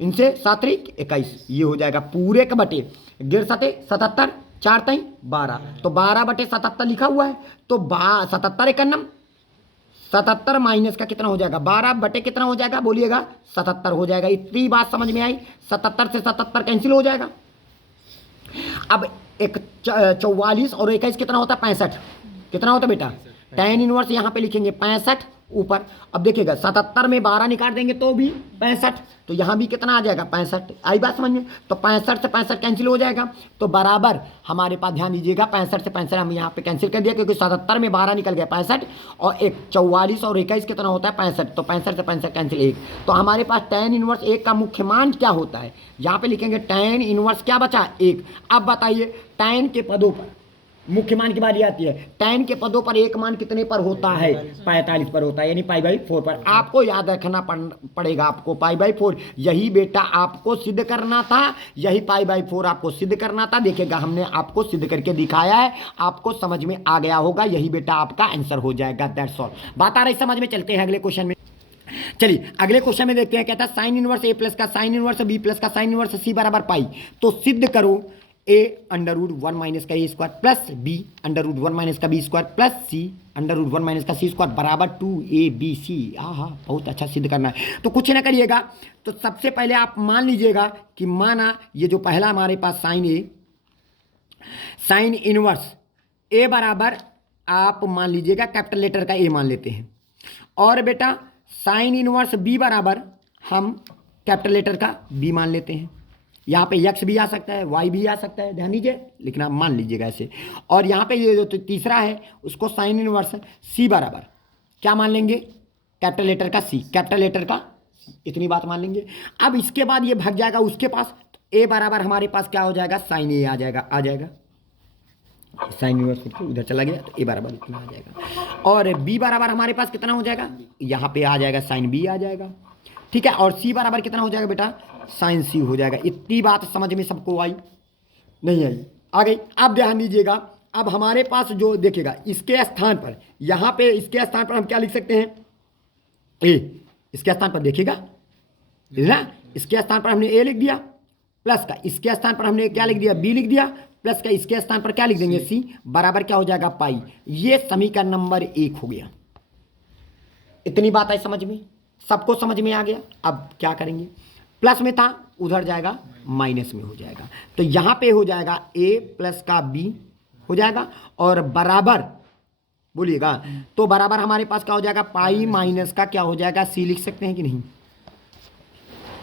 इनसे 7 21 ये हो जाएगा पूरे के बटे 77 4 12। तो 12/77 लिखा हुआ है। तो 77 एकन्नम 77 माइनस का कितना हो जाएगा 12 कितना हो जाएगा बोलिएगा 77 हो जाएगा। इतनी बात समझ में आई। 77 से 77 कैंसिल हो जाएगा। अब 44 और 21 कितना होता है 65। कितना होता है बेटा, tan इनवर्स यहाँ पे लिखेंगे 65 ऊपर। अब देखिएगा 77 में 12 निकाल देंगे तो भी 65, तो यहाँ भी कितना आ जाएगा 65। आई बात समझ में। तो 65 से 65 कैंसिल हो जाएगा। तो बराबर हमारे पास ध्यान दीजिएगा 65 से 65 हम यहाँ पे कैंसिल कर दिया, क्योंकि 77 में 12 निकल गया 65 और 44 और 21 कितना होता है 65। तो 65 से 65 कैंसिल 1। तो हमारे पास tan इनवर्स 1 का मुख्य मान क्या होता है, यहाँ पे लिखेंगे tan इनवर्स क्या बचा 1। अब बताइए tan के पदों पर मुख्य मान की बारी आती है। tan के पदों पर एक मान कितने पर होता है 45 पर होता है, यानी π/4 पर। आपको याद रखना पड़ेगा, आपको π/4 यही बेटा आपको सिद्ध करना था, यही π/4 आपको सिद्ध करना था। देखिएगा हमने आपको सिद्ध करके दिखाया है, आपको समझ में आ गया होगा, यही बेटा आपका आंसर हो जाएगा। That's all. बात आ रही समझ में। चलते हैं अगले क्वेश्चन में। चलिए अगले क्वेश्चन में देखते हैं। कहता है साइन इनवर्स a प्लस का साइन इनवर्स b प्लस का साइन इनवर्स c बराबर पाई। तो सिद्ध करो a√1 माइनस का a square plus b√1 minus का b square plus c√1 minus का c स्क्वायर बराबर 2abc। हाँ, बहुत अच्छा सिद्ध करना है। तो कुछ ना करिएगा, तो सबसे पहले आप मान लीजिएगा कि माना ये जो पहला हमारे पास साइन इनवर्स a बराबर आप मान लीजिएगा कैपिटल लेटर का a मान लेते हैं, और बेटा साइन इनवर्स b बराबर हम कैपिटल लेटर का b मान लेते हैं। यहाँ पे x भी आ सकता है, y भी आ सकता है, ध्यान दीजिए, लेकिन आप मान लीजिएगा ऐसे। और यहाँ पे ये जो तीसरा है उसको साइन इनवर्स c बराबर क्या मान लेंगे कैपिटल लेटर का c, कैपिटल लेटर का, इतनी बात मान लेंगे। अब इसके बाद ये भाग जाएगा उसके पास, तो a बराबर हमारे पास क्या हो जाएगा साइन a आ जाएगा साइन इनवर्स उधर चला गया, तो a बराबर इतना आ जाएगा। और b बराबर हमारे पास कितना हो जाएगा, यहाँ पे आ जाएगा साइन b आ जाएगा। ठीक है, और c बराबर कितना हो जाएगा बेटा साइन c हो जाएगा। इतनी बात समझ में सबको आई नहीं आई, आ गई। अब ध्यान दीजिएगा, अब हमारे पास जो देखिएगा इसके स्थान पर, यहाँ पे इसके स्थान पर हम क्या लिख सकते हैं a, इसके स्थान पर देखिएगा ना, इसके स्थान पर हमने a लिख दिया, प्लस का इसके स्थान पर हमने क्या लिख दिया b लिख दिया, प्लस का इसके स्थान पर क्या लिख देंगे c बराबर क्या हो जाएगा पाई। ये समीकरण नंबर 1 हो गया। इतनी बात है समझ में, सबको समझ में आ गया। अब क्या करेंगे, प्लस में था उधर जाएगा माइनस में हो जाएगा, तो यहाँ पे हो जाएगा a प्लस का b हो जाएगा, और बराबर बोलिएगा, तो बराबर हमारे पास क्या हो जाएगा पाई माइनस का क्या हो जाएगा c लिख सकते हैं कि नहीं,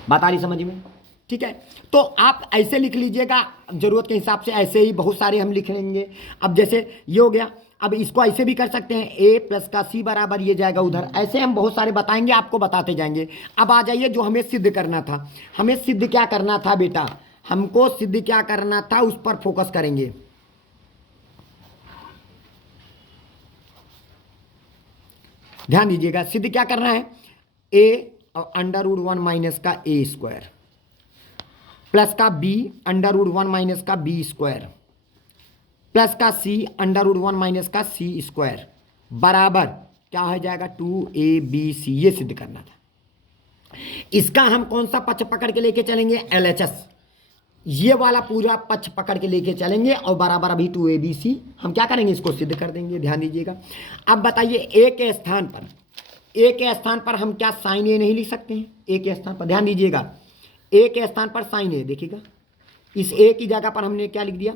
बात आ रही समझ में। ठीक है, तो आप ऐसे लिख लीजिएगा, जरूरत के हिसाब से ऐसे ही बहुत सारे हम लिख लेंगे। अब जैसे ये हो गया, अब इसको ऐसे भी कर सकते हैं a प्लस का c बराबर ये जाएगा उधर, ऐसे हम बहुत सारे बताएंगे, आपको बताते जाएंगे। अब आ जाइए जो हमें सिद्ध करना था, हमें सिद्ध क्या करना था बेटा, हमको सिद्ध क्या करना था उस पर फोकस करेंगे। ध्यान दीजिएगा, सिद्ध क्या करना है, a√1 माइनस का a स्क्वायर प्लस का b√1 माइनस का b स्क्वायर प्लस का c√1 माइनस का c स्क्वायर बराबर क्या हो जाएगा 2abc। ये सिद्ध करना था। इसका हम कौन सा पक्ष पकड़ के लेके चलेंगे, LHS। ये वाला पूरा पक्ष पकड़ के लेके चलेंगे और बराबर अभी 2abc हम क्या करेंगे, इसको सिद्ध कर देंगे। ध्यान दीजिएगा। अब बताइए ए के स्थान पर हम क्या साइन ए नहीं लिख सकते हैं? ए के स्थान पर ध्यान दीजिएगा, ए के स्थान पर साइन ए, देखिएगा इस ए की जगह पर हमने क्या लिख दिया,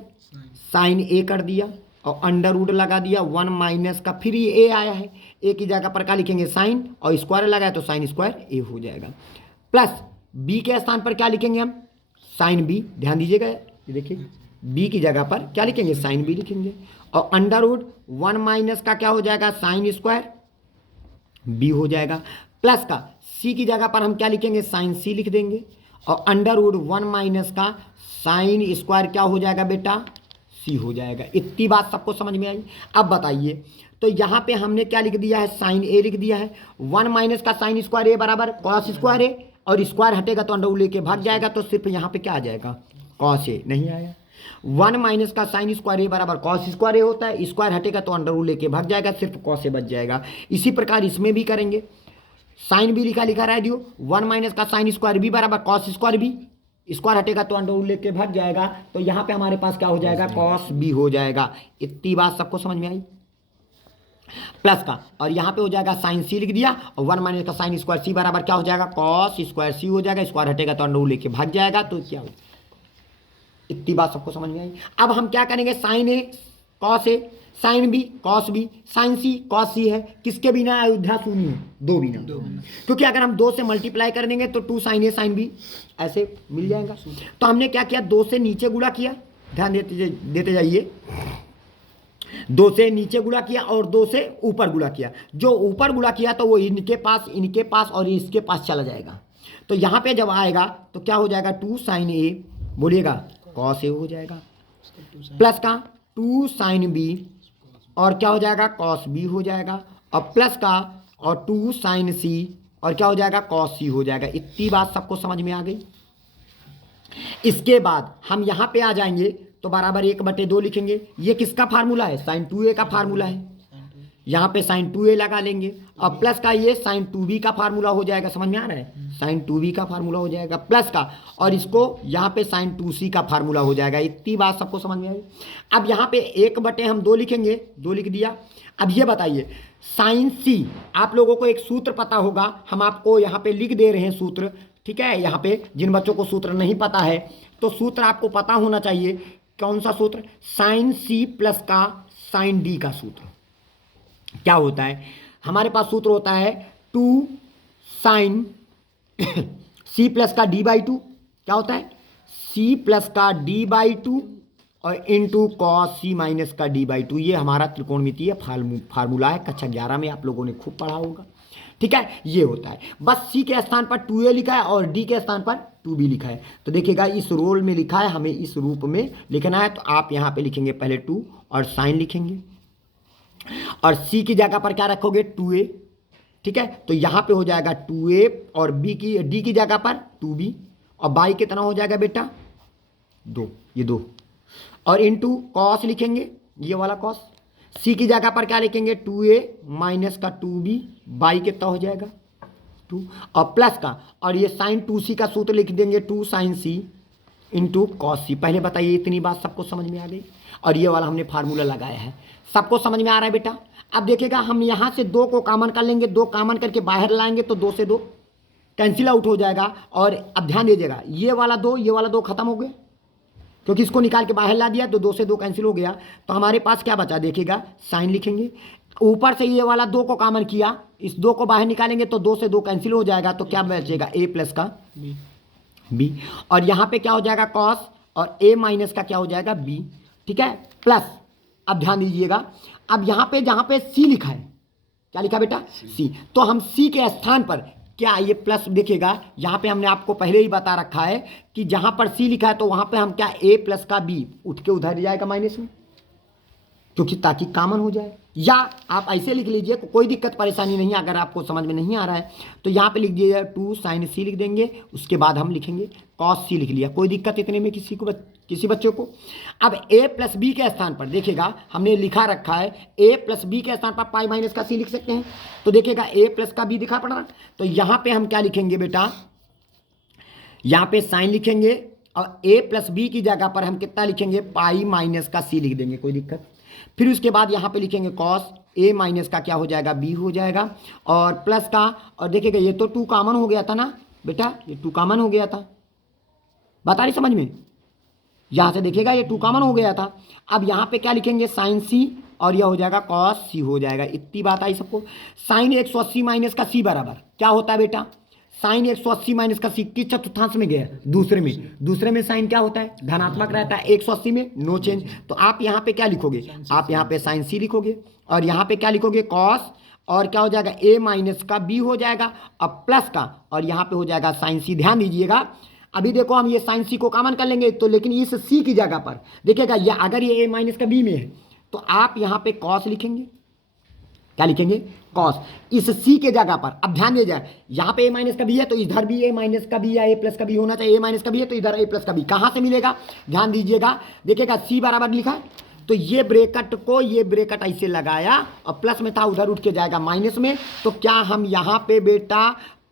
साइन ए कर दिया और अंडर रूट लगा दिया 1 माइनस का, फिर ये ए आया है, ए की जगह पर क्या लिखेंगे साइन और स्क्वायर लगाया तो साइन स्क्वायर ए हो जाएगा। प्लस बी के स्थान पर क्या लिखेंगे हम, साइन बी। ध्यान दीजिएगा, ये देखिए बी की जगह पर क्या लिखेंगे, साइन बी लिखेंगे और अंडर रूट 1 माइनस का क्या हो जाएगा, साइन स्क्वायर बी हो जाएगा। प्लस का सी की जगह पर हम क्या लिखेंगे, साइन सी लिख देंगे और अंडर रूट 1 माइनस का साइन स्क्वायर क्या हो जाएगा बेटा, सी हो जाएगा। इतनी बात सबको समझ में आई। अब बताइए, तो यहाँ पे हमने क्या लिख दिया है, साइन ए लिख दिया है। 1 माइनस का साइन स्क्वायर ए बराबर कॉस स्क्वायर ए, और स्क्वायर हटेगा तो अंडर रूट लेके भाग जाएगा, तो सिर्फ यहाँ पे क्या आ जाएगा, कॉस ए नहीं आया। 1 माइनस का साइन स्क्वायर ए बराबर कॉस स्क्वायर ए होता है, स्क्वायर हटेगा तो अंडर रूट लेके भाग जाएगा, सिर्फ कॉस ए बच जाएगा। इसी प्रकार इसमें भी करेंगे, साइन बी लिखा रह दियो, 1 माइनस का साइन स्क्वायर बी बराबर कॉस स्क्वायर बी, स्क्वायर हटेगा तो अंडर रूट लेके भाग जाएगा, तो यहाँ पे हमारे पास क्या हो जाएगा, कॉस बी हो जाएगा। इतनी बात सबको समझ में आई। प्लस का और यहाँ पे हो जाएगा साइन सी लिख दिया और 1 माइनस का साइन स्क्वायर सी बराबर क्या हो जाएगा, कॉस स्क्वायर सी हो जाएगा, स्क्वायर हटेगा तो अंडर रूट लेके भाग जाएगा, तो क्या हो। इतनी बात सबको समझ में आई। अब हम क्या करेंगे, sine A cos A, sine B cos B, sine C cos C है, किसके बिना, अयोध्या शून्य है, दो बिना, क्योंकि अगर हम 2 से मल्टीप्लाई कर देंगे तो 2 साइन ए साइन बी ऐसे मिल जाएगा। तो हमने क्या किया, 2 से नीचे गुणा किया, ध्यान देते जाइए, 2 से नीचे गुणा किया और 2 से ऊपर गुणा किया। जो ऊपर गुणा किया तो वो इनके पास और इसके पास चला जाएगा, तो यहाँ पे जब आएगा तो क्या हो जाएगा, 2 साइन ए बोलिएगा कॉस ए हो जाएगा, प्लस का 2 साइन बी और क्या हो जाएगा, कॉस बी हो जाएगा, और प्लस का और 2 साइन सी और क्या हो जाएगा, कॉस सी हो जाएगा। इतनी बात सबको समझ में आ गई। इसके बाद हम यहाँ पे आ जाएंगे तो बराबर 1/2 लिखेंगे। ये किसका फार्मूला है, साइन 2a का फार्मूला है, यहाँ पे साइन 2a लगा लेंगे और प्लस का ये साइन 2b का फार्मूला हो जाएगा। समझ में आ रहा है, साइन 2b का फार्मूला हो जाएगा, प्लस का और इसको यहाँ पे साइन 2c का फार्मूला हो जाएगा। इतनी बात सबको समझ में आई। अब यहाँ पे 1/2 हम 2 लिखेंगे, 2 लिख दिया। अब ये बताइए, साइन सी, आप लोगों को एक सूत्र पता होगा, हम आपको यहाँ पे लिख दे रहे हैं सूत्र, ठीक है। यहाँ पे जिन बच्चों को सूत्र नहीं पता है तो सूत्र आपको पता होना चाहिए। कौन सा सूत्र, साइन सी प्लस का साइन डी का सूत्र क्या होता है, हमारे पास सूत्र होता है 2 साइन सी प्लस का d/2, क्या होता है, सी प्लस का d/2 और इंटू कॉस सी माइनस का d/2। ये हमारा त्रिकोणमितीय फार्मूला है, कक्षा 11 में आप लोगों ने खूब पढ़ा होगा, ठीक है। ये होता है, बस सी के स्थान पर 2a लिखा है और डी के स्थान पर 2b लिखा है। तो देखिएगा इस रोल में लिखा है, हमें इस रूप में लिखना है, तो आप यहाँ पे लिखेंगे पहले 2 और साइन लिखेंगे और सी की जगह पर क्या रखोगे, 2a, ठीक है। तो यहाँ पे हो जाएगा 2a और डी की जगह पर 2b और बाई कितना हो जाएगा बेटा, 2, ये 2 और इंटू कॉस लिखेंगे, ये वाला कॉस। सी की जगह पर क्या लिखेंगे, 2a माइनस का 2b, बाई कितना हो जाएगा 2 और प्लस का और ये साइन 2c का सूत्र लिख देंगे, 2 साइन सी इंटू कॉस सी। पहले बताइए इतनी बात सबको समझ में आ गई, और ये वाला हमने फार्मूला लगाया है, सबको समझ में आ रहा है बेटा। अब देखिएगा हम यहाँ से 2 को कॉमन कर लेंगे, 2 कॉमन करके बाहर लाएंगे तो 2 से 2 कैंसिल आउट हो जाएगा। और अब ध्यान दीजिएगा, ये वाला 2 खत्म हो गया, क्योंकि इसको निकाल के बाहर ला दिया तो 2 से 2 कैंसिल हो गया। तो हमारे पास क्या बचा, देखिएगा साइन लिखेंगे, ऊपर से ये वाला 2 को कॉमन किया, इस 2 को बाहर निकालेंगे तो 2 से 2 कैंसिल हो जाएगा, तो क्या बचेगा, a प्लस का b और यहाँ पे क्या हो जाएगा कॉस और a माइनस का क्या हो जाएगा b, ठीक है, प्लस। अब ध्यान दीजिएगा, अब यहाँ पे जहाँ पे c लिखा है, क्या लिखा बेटा, c, तो हम c के स्थान पर क्या ये प्लस, देखिएगा यहाँ पे हमने आपको पहले ही बता रखा है कि जहाँ पर c लिखा है तो वहाँ पे हम क्या a प्लस का b उठ के उधर जाएगा माइनस में, क्योंकि ताकि कॉमन हो जाए। या आप ऐसे लिख लीजिए, कोई दिक्कत परेशानी नहीं है, अगर आपको समझ में नहीं आ रहा है तो यहाँ पे लिख दीजिएगा 2 साइन सी लिख देंगे, उसके बाद हम लिखेंगे कॉस सी लिख लिया, कोई दिक्कत इतने में किसी बच्चे को। अब a प्लस बी के स्थान पर देखिएगा हमने लिखा रखा है, a प्लस बी के स्थान पर पाई माइनस का सी लिख सकते हैं, तो देखिएगा a प्लस का b दिखा पड़ रहा। तो यहाँ पे हम क्या लिखेंगे बेटा, यहाँ पे साइन लिखेंगे और ए प्लस बी की जगह पर हम कितना लिखेंगे, पाई माइनस का सी लिख देंगे, कोई दिक्कत। फिर उसके बाद यहाँ पे लिखेंगे कॉस ए माइनस का क्या हो जाएगा, बी हो जाएगा, और प्लस का, और देखिएगा ये तो 2 कॉमन हो गया था ना बेटा, ये 2 कॉमन हो गया था, बता रही समझ में, यहाँ से देखिएगा ये 2 कॉमन हो गया था। अब यहाँ पे क्या लिखेंगे, साइन सी, और यह हो जाएगा कॉस सी हो जाएगा। इतनी बात आई सबको। साइन 180 माइनस का सी बराबर क्या होता है बेटा, साइन 180 माइनस का सी किस चतुर्थांश में गया, दूसरे में साइन क्या होता है, धनात्मक रहता है, 180 में नो चेंज। तो आप यहाँ पे क्या लिखोगे, आप यहाँ पे साइन सी लिखोगे, और यहाँ पे क्या लिखोगे, कॉस, और क्या हो जाएगा, ए माइनस का बी हो जाएगा, अब प्लस का, और यहाँ पे हो जाएगा साइन सी। ध्यान दीजिएगा, अभी देखो हम ये साइन सी को कॉमन कर लेंगे तो, लेकिन इस सी की जगह पर देखिएगा, ये अगर ये ए माइनस का बी में है तो आप यहाँ पे कॉस लिखेंगे, क्या लिखेंगे, कॉस, इस सी के जगह पर। अब ध्यान दीजिए, यहाँ पे ए माइनस का बी है तो इधर भी ए माइनस का बी या ए प्लस का बी होना चाहिए, ए माइनस का बी है तो इधर ए प्लस का बी, कहाँ से मिलेगा, ध्यान दीजिएगा, देखिएगा सी बराबर लिखा है तो ये ब्रेकट ऐसे लगाया और प्लस में था, उधर उठ के जाएगा माइनस में, तो क्या हम यहाँ पे बेटा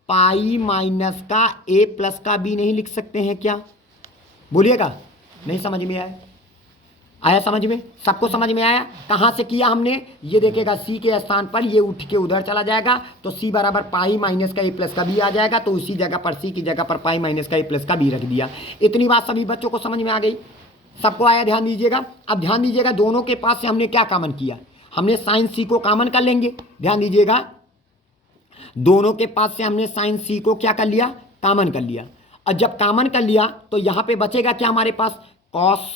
पाई माइनस का ए प्लस का बी नहीं लिख सकते हैं क्या, बोलिएगा, नहीं समझ में आया समझ में, सबको समझ में आया। कहाँ से किया हमने, ये देखिएगा सी के स्थान पर ये उठ के उधर चला जाएगा तो सी बराबर पाई माइनस का ए प्लस का बी आ जाएगा, तो उसी जगह पर सी की जगह पर पाई माइनस का ए प्लस का बी रख दिया। इतनी बात सभी बच्चों को समझ में आ गई, सबको आया, ध्यान दीजिएगा। अब ध्यान दीजिएगा, दोनों के पास से हमने क्या कॉमन किया, हमने साइन सी को कॉमन कर लेंगे, ध्यान दीजिएगा, दोनों के पास से हमने साइन सी को क्या कर लिया, कॉमन कर लिया, और जब कॉमन कर लिया तो यहाँ पे बचेगा क्या हमारे पास, कॉस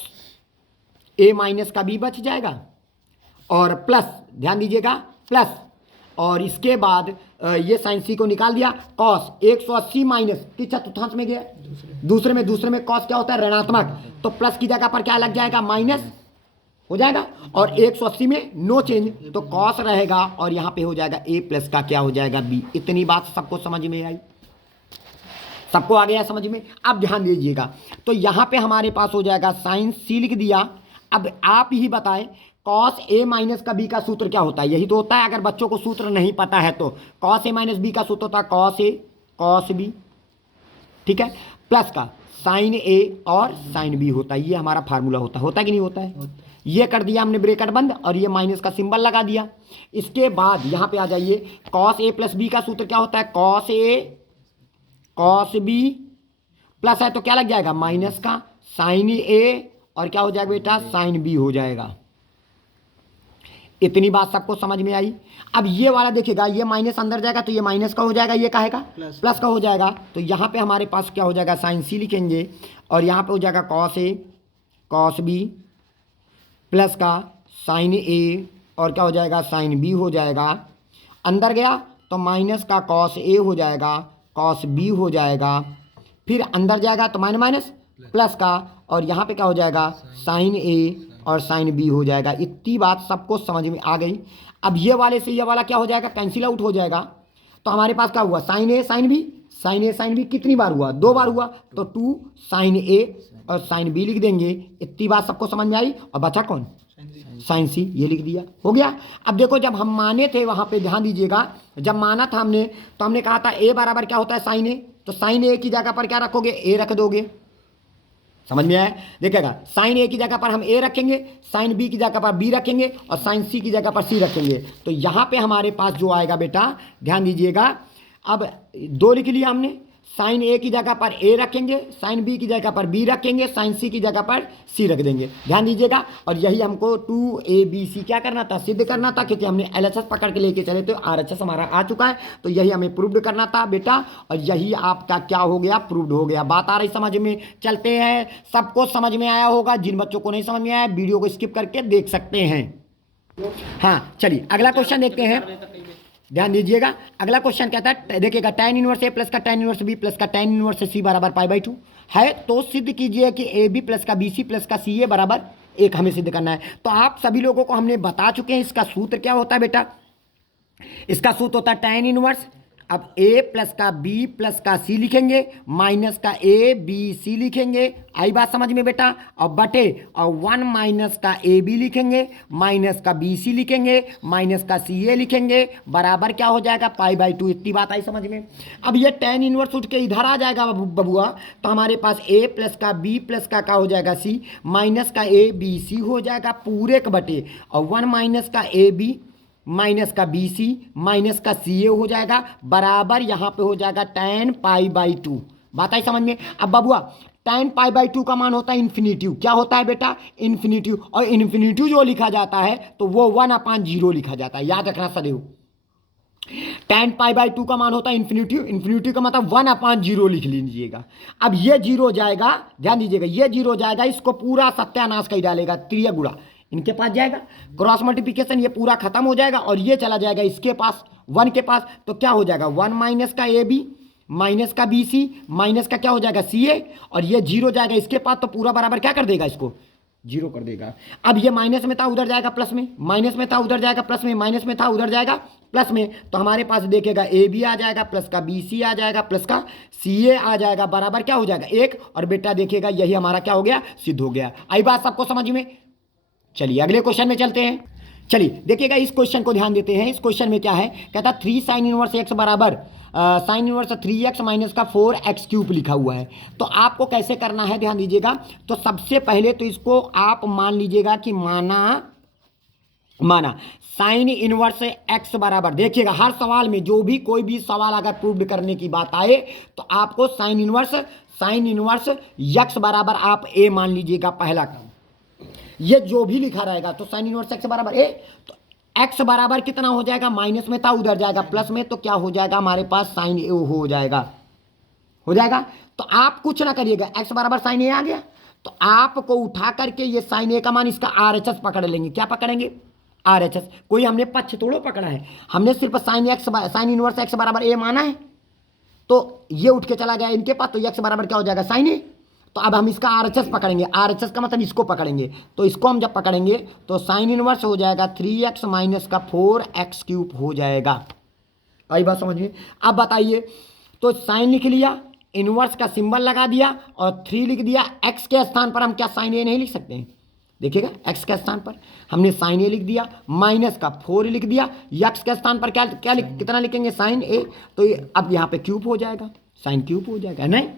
ए माइनस का बी बच जाएगा, और प्लस, ध्यान दीजिएगा, प्लस, और इसके बाद ये साइन सी को निकाल दिया, कॉस 180 माइनस किस चतुर्थांश में गया, दूसरे में कॉस क्या होता है, ऋणात्मक, तो प्लस की जगह पर क्या लग जाएगा, माइनस हो जाएगा, और 180 में नो चेंज, तो कॉस रहेगा, और यहाँ पे हो जाएगा ए प्लस का क्या हो जाएगा, बी। इतनी बात सबको समझ में आई, सबको आ गया समझ में। अब ध्यान दीजिएगा, तो यहाँ पे हमारे पास हो जाएगा साइन सी लिख दिया। अब आप ही बताएं कॉस ए माइनस का बी का सूत्र क्या होता है, यही तो होता है, अगर बच्चों को सूत्र नहीं पता है तो कॉस ए माइनस बी का सूत्र होता है कॉस ए कॉस बी, ठीक है, प्लस का साइन ए और साइन बी होता है, ये हमारा फार्मूला होता है कि नहीं होता है, ये कर दिया हमने ब्रैकेट बंद, और ये माइनस का सिंबल लगा दिया। इसके बाद यहाँ पे आ जाइए, कॉस ए प्लस बी का सूत्र क्या होता है, cos A cos B, plus है तो क्या लग जाएगा, माइनस का साइन ए, और क्या हो जाएगा बेटा, साइन बी हो जाएगा। इतनी बात सबको समझ में आई। अब ये वाला देखिएगा, ये माइनस अंदर जाएगा तो ये माइनस का हो जाएगा, ये काहेगा, प्लस का हो जाएगा, तो यहाँ पे हमारे पास क्या हो जाएगा, साइन सी लिखेंगे, और यहाँ पे हो जाएगा cos A cos B, plus का साइन ए, और क्या हो जाएगा, साइन बी हो जाएगा, अंदर गया तो माइनस का कॉस ए हो जाएगा, कॉस बी हो जाएगा, फिर अंदर जाएगा तो माइनस प्लस का, और यहाँ पे क्या हो जाएगा, साइन ए और साइन बी हो जाएगा। इतनी बात सबको समझ में आ गई। अब ये वाले से ये वाला क्या हो जाएगा, कैंसिल आउट हो जाएगा, तो हमारे पास क्या हुआ, साइन ए साइन बी कितनी बार हुआ, 2 बार हुआ, तो 2 साइन ए और साइन बी लिख देंगे। इतनी बात सबको समझ में आई, और बचा कौन, साइन सी, ये लिख दिया, हो गया। अब देखो जब हम माने थे वहाँ पे ध्यान दीजिएगा, जब माना था हमने तो हमने कहा था ए बराबर क्या होता है, साइन ए, तो साइन ए की जगह पर क्या रखोगे, ए रख दोगे, समझ में आया, देखिएगा साइन ए की जगह पर हम ए रखेंगे, साइन बी की जगह पर बी रखेंगे, और साइन सी की जगह पर सी रखेंगे, तो यहाँ पे हमारे पास जो आएगा बेटा, ध्यान दीजिएगा, अब 2 लिख लिया हमने, साइन ए की जगह पर ए रखेंगे, साइन बी की जगह पर बी रखेंगे, साइन सी की जगह पर सी रख देंगे, ध्यान दीजिएगा। और यही हमको 2ABC क्या करना था, सिद्ध करना था, क्योंकि हमने LHS पकड़ के लेके चले तो RHS हमारा आ चुका है, तो यही हमें प्रूव्ड करना था बेटा, और यही आपका क्या हो गया, प्रूव्ड हो गया। बात आ रही समझ में, चलते हैं, सबको समझ में आया होगा, जिन बच्चों को नहीं समझ में आया वीडियो को स्किप करके देख सकते हैं। हाँ चलिए अगला क्वेश्चन देखते हैं, ध्यान दीजिएगा। अगला क्वेश्चन कहता है, देखिएगा tan इनवर्स ए प्लस का tan इनवर्स बी प्लस का tan इनवर्स सी बराबर π/2 है, तो सिद्ध कीजिए कि ए बी प्लस का बी सी प्लस का सी ए बराबर 1 हमें सिद्ध करना है। तो आप सभी लोगों को हमने बता चुके हैं इसका सूत्र क्या होता है बेटा, इसका सूत्र होता है tan इनवर्स अब a प्लस का b प्लस का c लिखेंगे, माइनस का a b c लिखेंगे, आई बात समझ में बेटा, और बटे और 1 माइनस का ए बी लिखेंगे, माइनस का बी सी लिखेंगे, माइनस का सी ए लिखेंगे, बराबर क्या हो जाएगा π/2। इतनी बात आई समझ में। अब ये tan इनवर्स उठ के इधर आ जाएगा बबुआ, तो हमारे पास a प्लस का b प्लस का क्या हो जाएगा c, माइनस का a b c हो जाएगा पूरे के बटे, और 1 माइनस का a b माइनस का बी सी माइनस का सी ए हो जाएगा, बराबर यहाँ पे हो जाएगा tan π/2। बात आई समझ में। अब बबुआ tan π/2 का मान होता है इन्फिनिटिव। क्या होता है बेटा, इन्फिनिटिव, और इन्फिनिटिव जो लिखा जाता है तो वो 1/0 लिखा जाता है, याद रखना सदैव। tan π/2 का मान होता है इन्फिनिटिव, इन्फिनिटिव का मतलब 1/0 लिख लीजिएगा। अब ये जीरो जाएगा, ध्यान दीजिएगा, ये जीरो जाएगा, इसको पूरा सत्यानाश कर डालेगा, त्रिय गुणा इनके पास जाएगा, क्रॉस मल्टीप्लिकेशन ये पूरा खत्म हो जाएगा, और ये चला जाएगा इसके पास 1 के पास, तो क्या हो जाएगा 1 माइनस का ए बी माइनस का बी सी माइनस का क्या हो जाएगा सी ए, और ये जीरो जाएगा इसके पास, तो पूरा बराबर क्या कर देगा, इसको जीरो कर देगा। अब ये माइनस में था उधर जाएगा प्लस में, माइनस में था उधर जाएगा प्लस में, माइनस में था उधर जाएगा प्लस में, तो हमारे पास देखेगा ए बी आ जाएगा प्लस का बी सी आ जाएगा प्लस का सी ए आ जाएगा, बराबर क्या हो जाएगा 1, और बेटा देखिएगा यही हमारा क्या हो गया, सिद्ध हो गया। आई बात सबको समझ में। चलिए अगले क्वेश्चन में चलते हैं। चलिए देखिएगा इस क्वेश्चन को ध्यान देते हैं। इस क्वेश्चन में क्या है, कहता 3 साइन इनवर्स एक्स बराबर साइन इनवर्स 3x माइनस का 4x³ लिखा हुआ है। तो आपको कैसे करना है ध्यान दीजिएगा। तो सबसे पहले तो इसको आप मान लीजिएगा कि माना साइन इनवर्स एक्स बराबर, देखिएगा हर सवाल में जो भी कोई भी सवाल अगर प्रूव करने की बात आए तो आपको साइन इनवर्स एक्स बराबर आप ए मान लीजिएगा पहला काम। ये जो भी लिखा रहेगा तो साइन इनवर्स एक्स बराबर ए, तो एक्स बराबर कितना हो जाएगा, माइनस में था उधर जाएगा प्लस में, तो क्या हो जाएगा हमारे पास साइन ए हो जाएगा। तो आप कुछ ना करिएगा, एक्स बराबर साइन ए आ गया, तो आपको उठा करके ये साइन ए का मान इसका RHS पकड़ लेंगे। क्या पकड़ेंगे, RHS। कोई हमने पक्ष थोड़ो पकड़ा है, हमने सिर्फ साइन इनवर्स एक्स बराबर ए माना है, तो ये उठ के चला गया इनके पास, तो एक्स बराबर क्या हो जाएगा साइन ए। तो अब हम इसका RHS पकड़ेंगे, RHS का मतलब इसको पकड़ेंगे, तो इसको हम जब पकड़ेंगे तो साइन इनवर्स हो जाएगा 3x माइनस का 4x³ हो जाएगा। आई बात समझ में। अब बताइए, तो साइन लिख लिया, इनवर्स का सिंबल लगा दिया और 3 लिख दिया, x के स्थान पर हम क्या साइन ए नहीं लिख सकते हैं, देखिएगा x के स्थान पर हमने साइन ए लिख दिया, माइनस का 4 लिख दिया, x के स्थान पर कितना लिखेंगे साइन ए, तो ये अब यहाँ पे क्यूब हो जाएगा, साइन क्यूब हो जाएगा नहीं।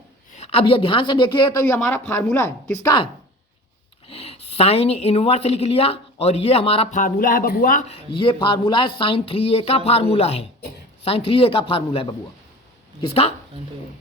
अब ये ध्यान से देखिए, तो ये हमारा फार्मूला है, किसका है, साइन इनवर्स लिख लिया, और ये हमारा फार्मूला है बबुआ, ये फार्मूला है साइन 3a का फार्मूला है, साइन 3a का फार्मूला है बबुआ, किसका,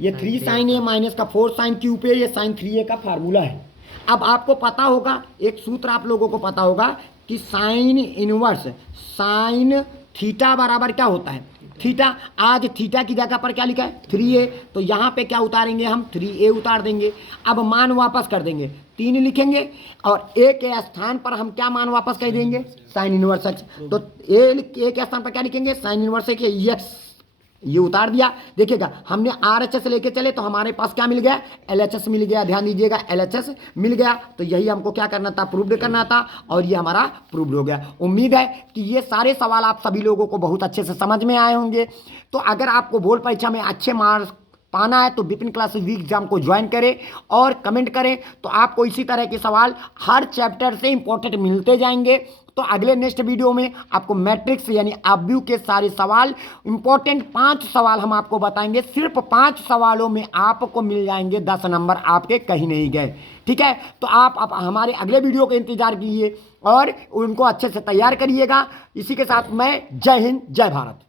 ये 3 साइन ए माइनस का 4 साइन क्यूब ए, ये साइन 3a का फार्मूला है। अब आपको पता होगा, एक सूत्र आप लोगों को पता होगा कि साइन इनवर्स साइन थीटा बराबर क्या होता है, थीटा। आज थीटा की जगह पर क्या लिखा है 3a, तो यहाँ पे क्या उतारेंगे हम 3a उतार देंगे। अब मान वापस कर देंगे, 3 लिखेंगे, और a के स्थान पर हम क्या मान वापस कर देंगे साइन इनवर्स x, तो a के स्थान पर क्या लिखेंगे साइन इनवर्स x, ये उतार दिया। देखिएगा हमने RHS लेके चले तो हमारे पास क्या मिल गया, LHS मिल गया, ध्यान दीजिएगा LHS मिल गया। तो यही हमको क्या करना था, प्रूव करना था, और ये हमारा प्रूव हो गया। उम्मीद है कि ये सारे सवाल आप सभी लोगों को बहुत अच्छे से समझ में आए होंगे। तो अगर आपको बोर्ड परीक्षा में अच्छे मार्क्स पाना है तो विपिन क्लासेस वीक एग्जाम को ज्वाइन करें और कमेंट करें, तो आपको इसी तरह के सवाल हर चैप्टर से इंपॉर्टेंट मिलते जाएंगे। तो अगले नेक्स्ट वीडियो में आपको मैट्रिक्स यानी ABU के सारे सवाल इंपॉर्टेंट 5 सवाल हम आपको बताएंगे। सिर्फ 5 सवालों में आपको मिल जाएंगे 10 नंबर, आपके कहीं नहीं गए। ठीक है, तो आप हमारे अगले वीडियो का इंतजार कीजिए और उनको अच्छे से तैयार करिएगा। इसी के साथ मैं जय हिंद जय भारत।